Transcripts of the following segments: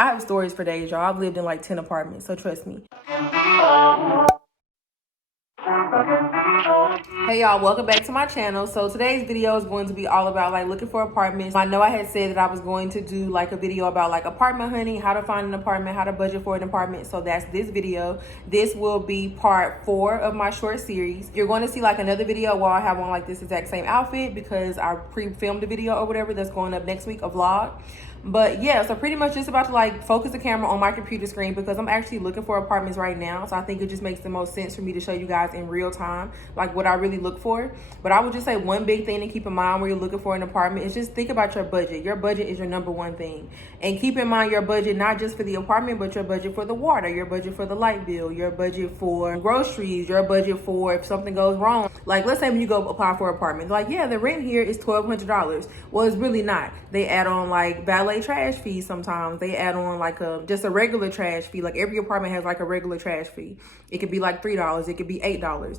I have stories for days, y'all. I've lived in like 10 apartments, so trust me. Hey y'all, welcome back to my channel. So today's video is going to be all about like looking for apartments. I know I had said that I was going to do like a video about like apartment hunting, how to find an apartment, how to budget for an apartment. So that's this video. This will be part 4 of my short series. You're going to see like another video where I have on like this exact same outfit because I pre-filmed a video or whatever that's going up next week, a vlog. But yeah, so pretty much just about to like focus the camera on my computer screen because I'm actually looking for apartments right now. So I think it just makes the most sense for me to show you guys in real time, like what I really look for. But I would just say one big thing to keep in mind when you're looking for an apartment is just think about your budget. Your budget is your number one thing. And keep in mind your budget, not just for the apartment, but your budget for the water, your budget for the light bill, your budget for groceries, your budget for if something goes wrong. Like let's say when you go apply for an apartment, like yeah, the rent here is $1,200. Well, it's really not. They add on like valet trash fees sometimes. They add on like just a regular trash fee. Like every apartment has like a regular trash fee. It could be like $3. It could be $8.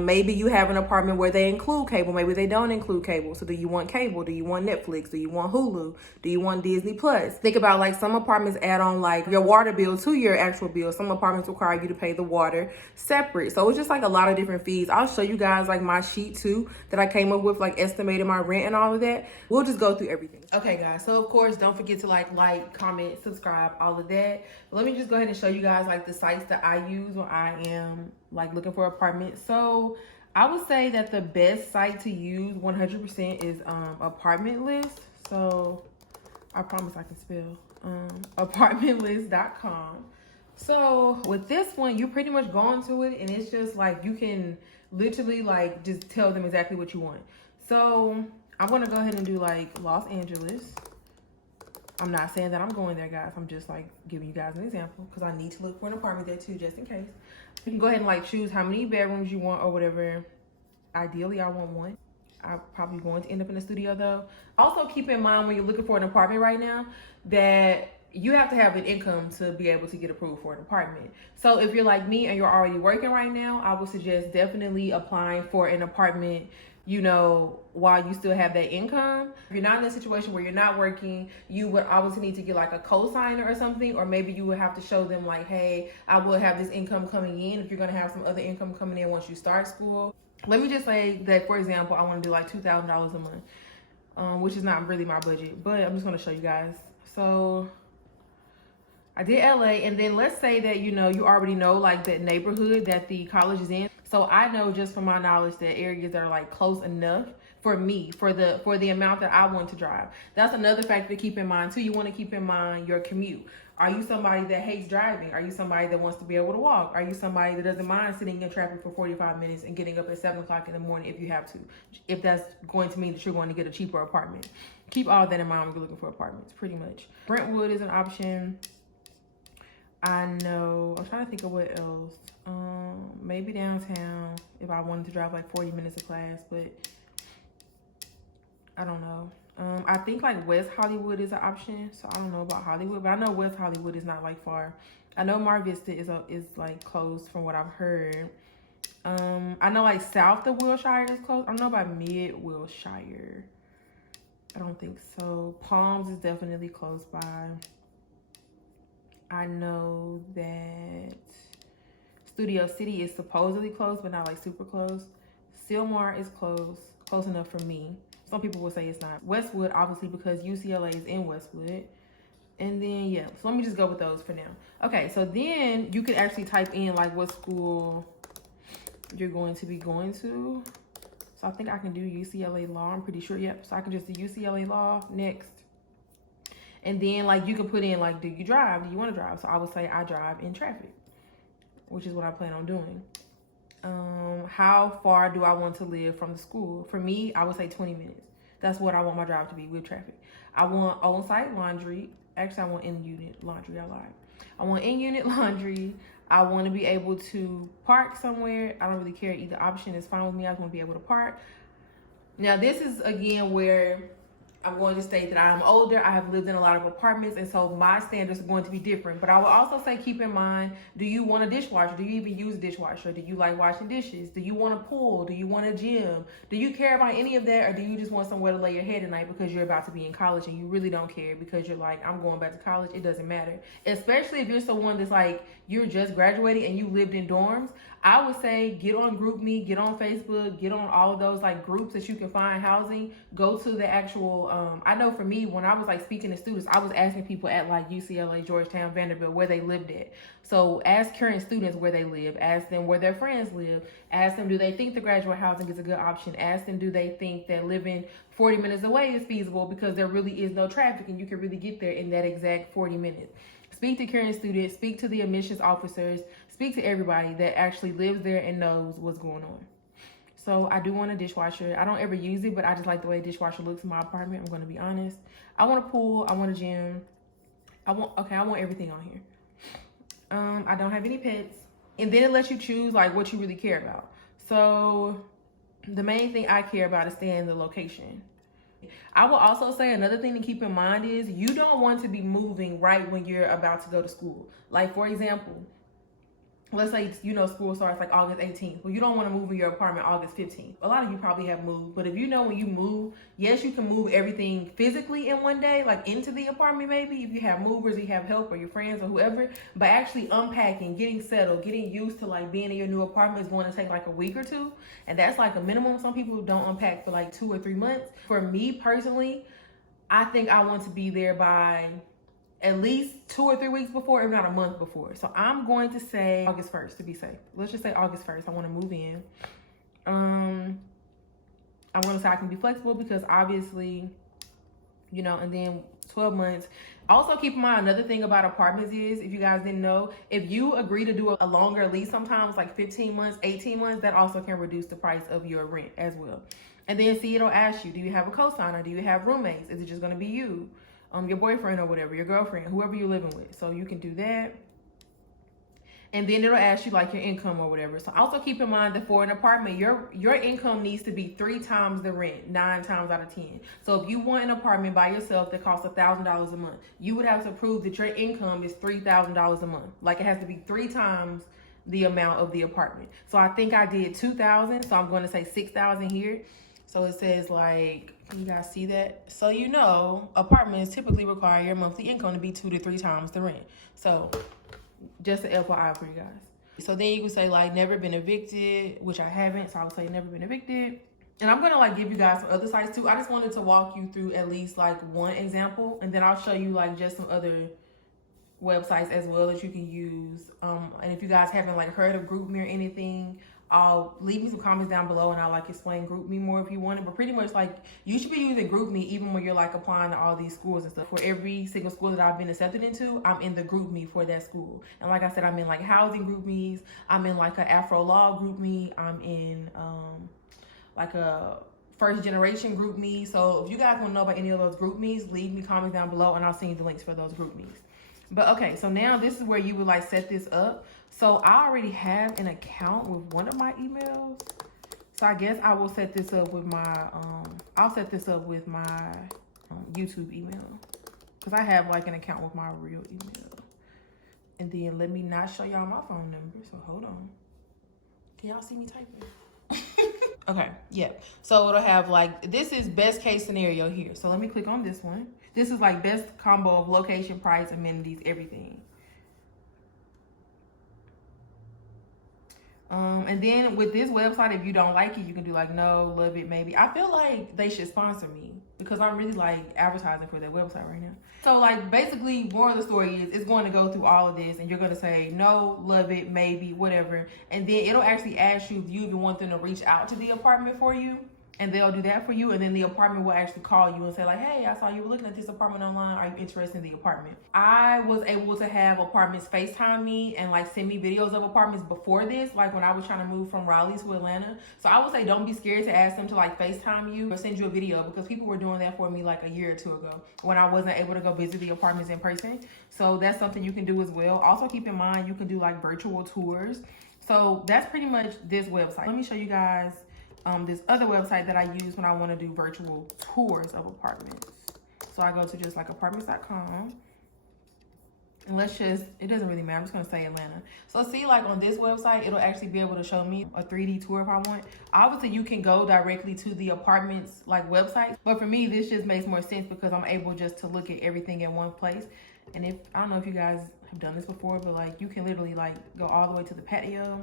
Maybe you have an apartment where they include cable. Maybe they don't include cable. So do you want cable? Do you want Netflix? Do you want Hulu? Do you want Disney Plus? Think about like some apartments add on like your water bill to your actual bill. Some apartments require you to pay the water separate. So it's just like a lot of different fees. I'll show you guys like my sheet too that I came up with, like estimating my rent and all of that. We'll just go through everything. Okay guys, so of course don't forget to like, comment, subscribe, all of that. But let me just go ahead and show you guys like the sites that I use when I am like looking for apartments. So I would say that the best site to use 100% is Apartment List. So I promise I can spell apartmentlist.com. So with this one, you pretty much go into it and it's just like you can literally like just tell them exactly what you want. So I'm gonna go ahead and do like Los Angeles. I'm not saying that I'm going there, guys. I'm just like giving you guys an example because I need to look for an apartment there too, just in case. You can go ahead and like choose how many bedrooms you want or whatever. Ideally, I want one. I'm probably going to end up in the studio though. Also keep in mind when you're looking for an apartment right now that you have to have an income to be able to get approved for an apartment. So if you're like me and you're already working right now, I would suggest definitely applying for an apartment, you know, while you still have that income. If you're not in a situation where you're not working, you would obviously need to get like a co-signer or something, or maybe you would have to show them like, hey, I will have this income coming in if you're gonna have some other income coming in once you start school. Let me just say that, for example, I want to do like $2,000 a month, which is not really my budget, but I'm just going to show you guys. So I did LA, and then let's say that, you know, you already know like that neighborhood that the college is in. So I know just from my knowledge that areas that are like close enough for me, for the amount that I want to drive. That's another factor to keep in mind too. You want to keep in mind your commute. Are you somebody that hates driving? Are you somebody that wants to be able to walk? Are you somebody that doesn't mind sitting in traffic for 45 minutes and getting up at 7 o'clock in the morning if you have to? If that's going to mean that you're going to get a cheaper apartment. Keep all that in mind when you're looking for apartments, pretty much. Brentwood is an option. I know, I'm trying to think of what else. Maybe downtown if I wanted to drive like 40 minutes of class, but I don't know. I think like West Hollywood is an option. So I don't know about Hollywood, but I know West Hollywood is not like far. I know Mar Vista is like close from what I've heard. I know like south of Wilshire is close. I don't know about mid Wilshire. I don't think so. Palms is definitely close by. I know that Studio City is supposedly close, but not like super close. Sylmar is close enough for me. Some people will say it's not. Westwood, obviously, because UCLA is in Westwood. And then, yeah, so let me just go with those for now. Okay, so then you could actually type in like what school you're going to be going to. So I think I can do UCLA Law. I'm pretty sure, yep. So I can just do UCLA Law next. And then like you can put in like, do you drive? Do you want to drive? So I would say I drive in traffic, which is what I plan on doing. How far do I want to live from the school? For me, I would say 20 minutes. That's what I want my drive to be with traffic. I want on-site laundry. Actually, I want in-unit laundry. I lied. I want in-unit laundry. I want to be able to park somewhere. I don't really care. Either option is fine with me. I just want to be able to park. Now, this is, again, where I'm going to state that I'm older. I have lived in a lot of apartments, and so my standards are going to be different. But I will also say, keep in mind, do you want a dishwasher? Do you even use a dishwasher? Do you like washing dishes? Do you want a pool? Do you want a gym? Do you care about any of that, or do you just want somewhere to lay your head at night because you're about to be in college and you really don't care because you're like, I'm going back to college. It doesn't matter. Especially if you're someone that's like, you're just graduating and you lived in dorms. I would say get on GroupMe, get on Facebook, get on all of those like groups that you can find housing. Go to the actual, I know for me, when I was like speaking to students, I was asking people at like UCLA, Georgetown, Vanderbilt, where they lived at. So ask current students where they live, ask them where their friends live, ask them, do they think the graduate housing is a good option? Ask them, do they think that living 40 minutes away is feasible because there really is no traffic and you can really get there in that exact 40 minutes. Speak to current students, speak to the admissions officers, speak to everybody that actually lives there and knows what's going on. So I do want a dishwasher. I don't ever use it, but I just like the way a dishwasher looks in my apartment. I'm going to be honest. I want a pool. I want a gym. I want everything on here. I don't have any pets. And then it lets you choose like what you really care about. So the main thing I care about is staying in the location. I will also say another thing to keep in mind is you don't want to be moving right when you're about to go to school. Like, for example, let's say, school starts like August 18th. Well, you don't want to move in your apartment August 15th. A lot of you probably have moved, but if you know when you move, yes, you can move everything physically in one day, like into the apartment maybe, if you have movers, you have help or your friends or whoever, but actually unpacking, getting settled, getting used to like being in your new apartment is going to take like a week or two. And that's like a minimum. Some people don't unpack for like 2 or 3 months. For me personally, I think I want to be there by at least 2 or 3 weeks before, if not a month before. So I'm going to say August 1st to be safe. Let's just say August 1st. I want to move in. I'm going to say I can be flexible because obviously, and then 12 months. Also keep in mind, another thing about apartments is, if you guys didn't know, if you agree to do a longer lease, sometimes like 15 months, 18 months, that also can reduce the price of your rent as well. And then see, it'll ask you, do you have a cosigner? Do you have roommates? Is it just going to be you? Your boyfriend or whatever, your girlfriend, whoever you're living with. So you can do that. And then it'll ask you like your income or whatever. So also keep in mind that for an apartment, your income needs to be 3 times the rent, 9 times out of 10. So if you want an apartment by yourself that costs $1,000 a month, you would have to prove that your income is $3,000 a month. Like it has to be 3 times the amount of the apartment. So I think I did 2,000. So I'm going to say 6,000 here. So it says like, can you guys see that? So apartments typically require your monthly income to be 2 to 3 times the rent. So just an FYI for you guys. So then you can say like never been evicted, which I haven't. So I would say never been evicted. And I'm gonna like give you guys some other sites too. I just wanted to walk you through at least like one example, and then I'll show you like just some other websites as well that you can use. And if you guys haven't like heard of GroupMe or anything, I'll leave me some comments down below and I'll like explain GroupMe more if you want it. But pretty much like you should be using GroupMe even when you're like applying to all these schools and stuff. For every single school that I've been accepted into, I'm in the GroupMe for that school. And like I said, I'm in like housing GroupMes. I'm in like a Afro Law GroupMe. I'm in like a first generation GroupMe. So if you guys want to know about any of those GroupMes, leave me comments down below and I'll send you the links for those GroupMes. But okay, so now this is where you would like set this up. So I already have an account with one of my emails. So I guess I will set this up with my, I'll set this up with my YouTube email. Because I have like an account with my real email. And then let me not show y'all my phone number. So hold on. Can y'all see me typing? Okay, yeah. So it'll have like, this is best case scenario here. So let me click on this one. This is like best combo of location, price, amenities, everything. And then with this website, if you don't like it, you can do like no, love it, maybe. I feel like they should sponsor me because I'm really like advertising for that website right now. So like basically, more of the story is it's going to go through all of this and you're going to say no, love it, maybe, whatever. And then it'll actually ask you if you even want them to reach out to the apartment for you. And they'll do that for you. And then the apartment will actually call you and say like, hey, I saw you were looking at this apartment online. Are you interested in the apartment? I was able to have apartments FaceTime me and like send me videos of apartments before this, like when I was trying to move from Raleigh to Atlanta. So I would say don't be scared to ask them to like FaceTime you or send you a video, because people were doing that for me like a year or 2 ago when I wasn't able to go visit the apartments in person. So that's something you can do as well. Also keep in mind, you can do like virtual tours. So that's pretty much this website. Let me show you guys this other website that I use when I want to do virtual tours of apartments. So I go to just like apartments.com. And let's just, it doesn't really matter. I'm just gonna say Atlanta. So see, like on this website, it'll actually be able to show me a 3D tour if I want. Obviously, you can go directly to the apartments like websites, but for me, this just makes more sense because I'm able just to look at everything in one place. And if, I don't know if you guys have done this before, but like you can literally like go all the way to the patio.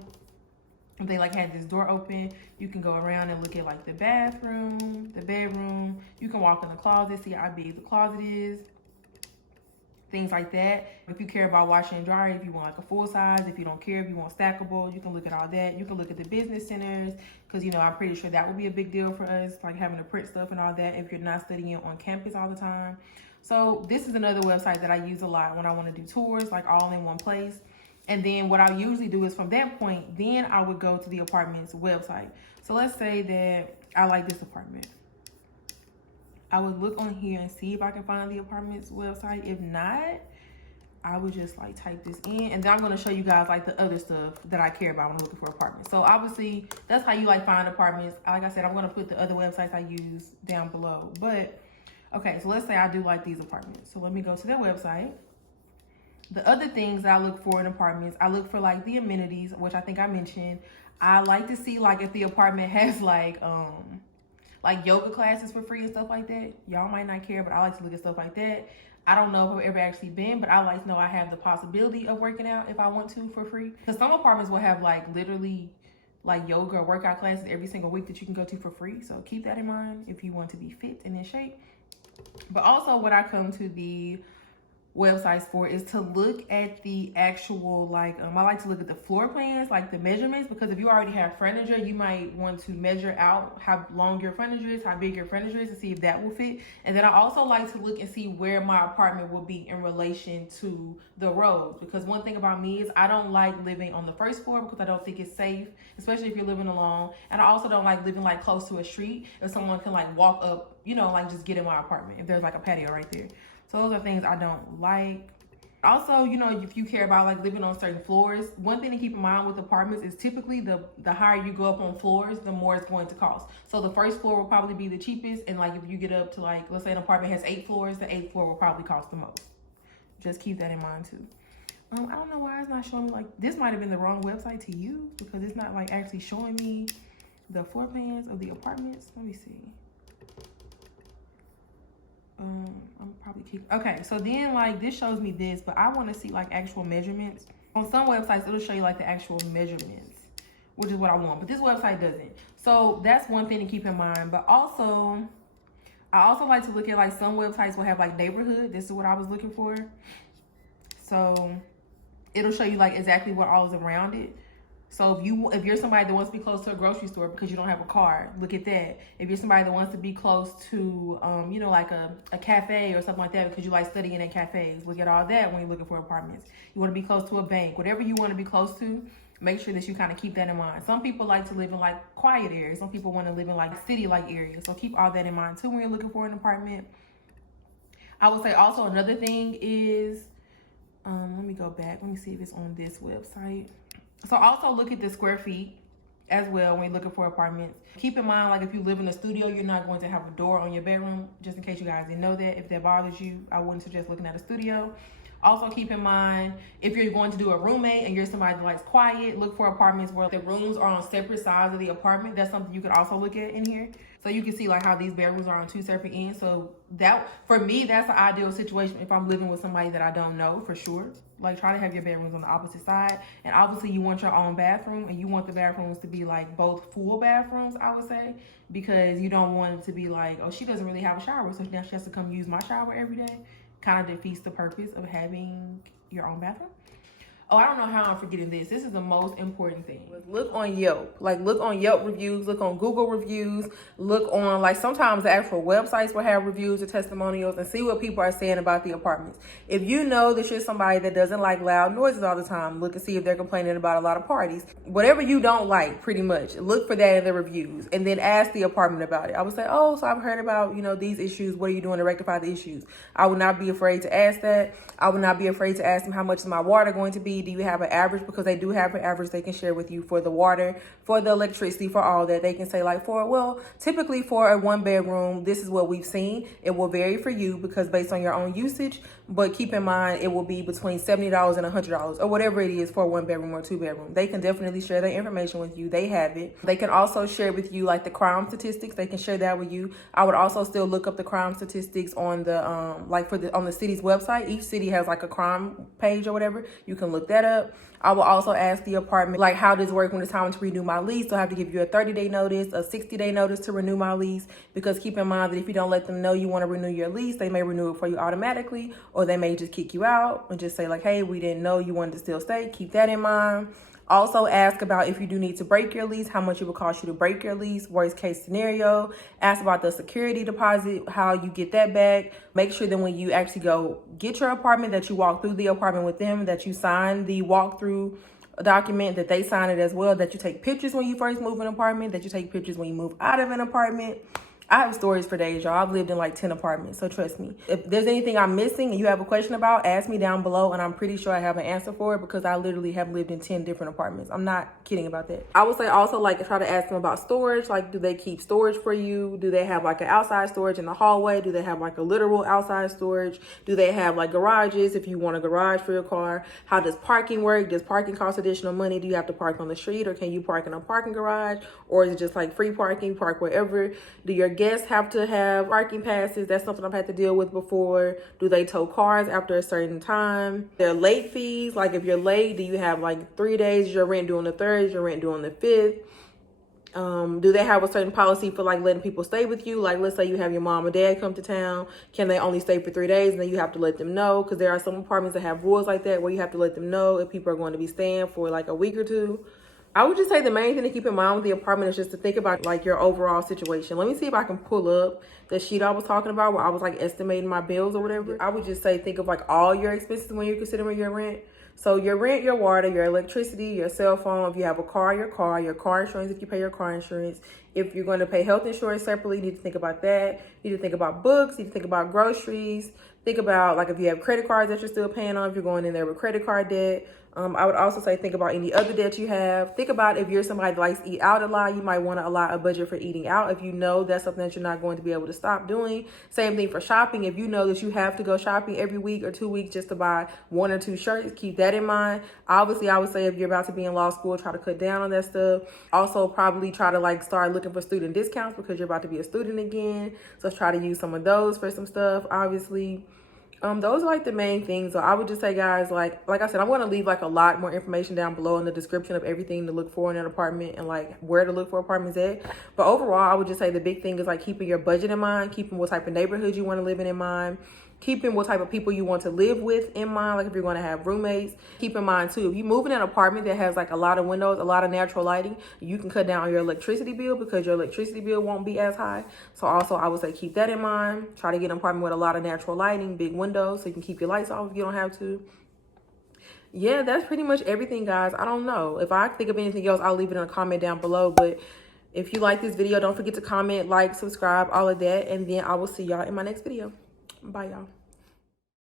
If they like had this door open, you can go around and look at like the bathroom, the bedroom. You can walk in the closet, see how big the closet is. Things like that. If you care about washing and drying, if you want like a full size, if you don't care, if you want stackable, you can look at all that. You can look at the business centers because, you know, I'm pretty sure that would be a big deal for us, like having to print stuff and all that if you're not studying on campus all the time. So this is another website that I use a lot when I want to do tours, like all in one place. And then what I usually do is from that point, then I would go to the apartment's website. So let's say that I like this apartment. I would look on here and see if I can find the apartment's website. If not, I would just like type this in, and then I'm going to show you guys like the other stuff that I care about when I'm looking for apartments. So obviously that's how you like find apartments. Like I said, I'm going to put the other websites I use down below. But okay, so let's say I do like these apartments. So let me go to their website. The other things that I look for in apartments, I look for like the amenities, which I think I mentioned. I like to see like if the apartment has like yoga classes for free and stuff like that. Y'all might not care, but I like to look at stuff like that. I don't know if I've ever actually been, but I like to know I have the possibility of working out if I want to for free. Because some apartments will have like literally like yoga or workout classes every single week that you can go to for free. So keep that in mind if you want to be fit and in shape. But also what I come to the websites for is to look at the actual like I like to look at the floor plans, like the measurements, because if you already have furniture, you might want to measure out how long your furniture is, how big your furniture is, to see if that will fit. And then I also like to look and see where my apartment will be in relation to the road, because one thing about me is I don't like living on the first floor because I don't think it's safe, especially if you're living alone. And I also don't like living like close to a street if someone can like walk up, you know, like just get in my apartment if there's like a patio right there. So those are things I don't like. Also, you know, if you care about like living on certain floors, one thing to keep in mind with apartments is typically the higher you go up on floors, the more it's going to cost. So the first floor will probably be the cheapest. And like if you get up to like, let's say an apartment has 8 floors, the 8th floor will probably cost the most. Just keep that in mind too. I don't know why it's not showing me, like this might have been the wrong website to you because it's not like actually showing me the floor plans of the apartments. Let me see. I'm probably okay, so then like this shows me this, but I want to see like actual measurements. On some websites it'll show you like the actual measurements, which is what I want, but this website doesn't. So that's one thing to keep in mind. But also I also like to look at like some websites will have like neighborhood. This is what I was looking for. So it'll show you like exactly what all is around it. So if you're somebody that wants to be close to a grocery store because you don't have a car, look at that. If you're somebody that wants to be close to, you know, like a cafe or something like that because you like studying in cafes, look at all that when you're looking for apartments. You want to be close to a bank, whatever you want to be close to, make sure that you kind of keep that in mind. Some people like to live in like quiet areas. Some people want to live in like city-like areas. So keep all that in mind too when you're looking for an apartment. I would say also another thing is, let me go back. Let me see if it's on this website. So also look at the square feet as well when you're looking for apartments. Keep in mind, like if you live in a studio, you're not going to have a door on your bedroom, just in case you guys didn't know that. If that bothers you, I wouldn't suggest looking at a studio. Also keep in mind, if you're going to do a roommate and you're somebody that likes quiet, look for apartments where the rooms are on separate sides of the apartment. That's something you could also look at in here. So you can see like how these bedrooms are on 2 separate ends. So that, for me, that's the ideal situation if I'm living with somebody that I don't know for sure. Like try to have your bedrooms on the opposite side. And obviously you want your own bathroom, and you want the bathrooms to be like both full bathrooms, I would say, because you don't want it to be like, oh, she doesn't really have a shower, so now she has to come use my shower every day. Kind of defeats the purpose of having your own bathroom. Oh, I don't know how I'm forgetting this. This is the most important thing. Look on Yelp. Like look on Yelp reviews, look on Google reviews, look on like sometimes the actual websites will have reviews or testimonials, and see what people are saying about the apartments. If you know that you're somebody that doesn't like loud noises all the time, look and see if they're complaining about a lot of parties. Whatever you don't like, pretty much, look for that in the reviews and then ask the apartment about it. I would say, oh, so I've heard about, you know, these issues. What are you doing to rectify the issues? I would not be afraid to ask that. I would not be afraid to ask them how much is my water going to be. be? Do you have an average? Because they do have an average they can share with you for the water, for the electricity, for all that. They can say like typically for a 1-bedroom, this is what we've seen. It will vary for you because based on your own usage, but keep in mind, it will be between $70 and $100 or whatever it is for a 1-bedroom or 2-bedroom. They can definitely share their information with you. They have it. They can also share with you like the crime statistics. They can share that with you. I would also still look up the crime statistics on the on the city's website. Each city has like a crime page or whatever. You can look that up. I will also ask the apartment, like, how does it work when it's time to renew my lease? So I have to give you a 30-day notice, a 60-day notice to renew my lease, because keep in mind that if you don't let them know you want to renew your lease, they may renew it for you automatically, or they may just kick you out and just say like, hey, we didn't know you wanted to still stay. Keep that in mind. Also ask about if you do need to break your lease, how much it would cost you to break your lease, worst case scenario. Ask about the security deposit, how you get that back. Make sure that when you actually go get your apartment, that you walk through the apartment with them, that you sign the walkthrough document, that they sign it as well, that you take pictures when you first move an apartment, that you take pictures when you move out of an apartment. I have stories for days, y'all. I've lived in like 10 apartments, so trust me. If there's anything I'm missing and you have a question about, ask me down below, and I'm pretty sure I have an answer for it because I literally have lived in 10 different apartments. I'm not kidding about that. I would say also like try to ask them about storage. Like, do they keep storage for you? Do they have like an outside storage in the hallway? Do they have like a literal outside storage? Do they have like garages if you want a garage for your car? How does parking work? Does parking cost additional money? Do you have to park on the street, or can you park in a parking garage? Or is it just like free parking, park wherever? Do your guests have to have parking passes? That's something I've had to deal with before. Do they tow cars after a certain time? Their late fees, like if you're late, do you have like 3 days, your rent due on the 3rd, your rent due on the 5th? Do they have a certain policy for like letting people stay with you? Like, let's say you have your mom or dad come to town. Can they only stay for 3 days? And then you have to let them know, because there are some apartments that have rules like that where you have to let them know if people are going to be staying for like a week or two. I would just say the main thing to keep in mind with the apartment is just to think about like your overall situation. Let me see if I can pull up the sheet I was talking about where I was like estimating my bills or whatever. I would just say think of like all your expenses when you're considering your rent. So your rent, your water, your electricity, your cell phone, if you have a car, your car insurance if you pay your car insurance. If you're going to pay health insurance separately, you need to think about that. You need to think about books, you need to think about groceries. Think about like if you have credit cards that you're still paying on, if you're going in there with credit card debt. I would also say think about any other debt you have. Think about if you're somebody that likes to eat out a lot, you might want to allot a budget for eating out if you know that's something that you're not going to be able to stop doing. Same thing for shopping. If you know that you have to go shopping every week or 2 weeks just to buy 1 or 2 shirts, keep that in mind. Obviously, I would say if you're about to be in law school, try to cut down on that stuff. Also, probably try to like start looking for student discounts because you're about to be a student again. So try to use some of those for some stuff, obviously. Those are like the main things. So I would just say, guys, like I said, I'm going to leave like a lot more information down below in the description of everything to look for in an apartment and like where to look for apartments at. But overall, I would just say the big thing is like keeping your budget in mind, keeping what type of neighborhood you want to live in mind, keeping what type of people you want to live with in mind. Like if you're going to have roommates, keep in mind too, if you move in an apartment that has like a lot of windows, a lot of natural lighting, you can cut down on your electricity bill because your electricity bill won't be as high. So also I would say keep that in mind. Try to get an apartment with a lot of natural lighting, big windows, so you can keep your lights off if you don't have to. Yeah, that's pretty much everything, guys. I don't know. If I think of anything else, I'll leave it in a comment down below. But if you like this video, don't forget to comment, like, subscribe, all of that. And then I will see y'all in my next video. Bye, y'all.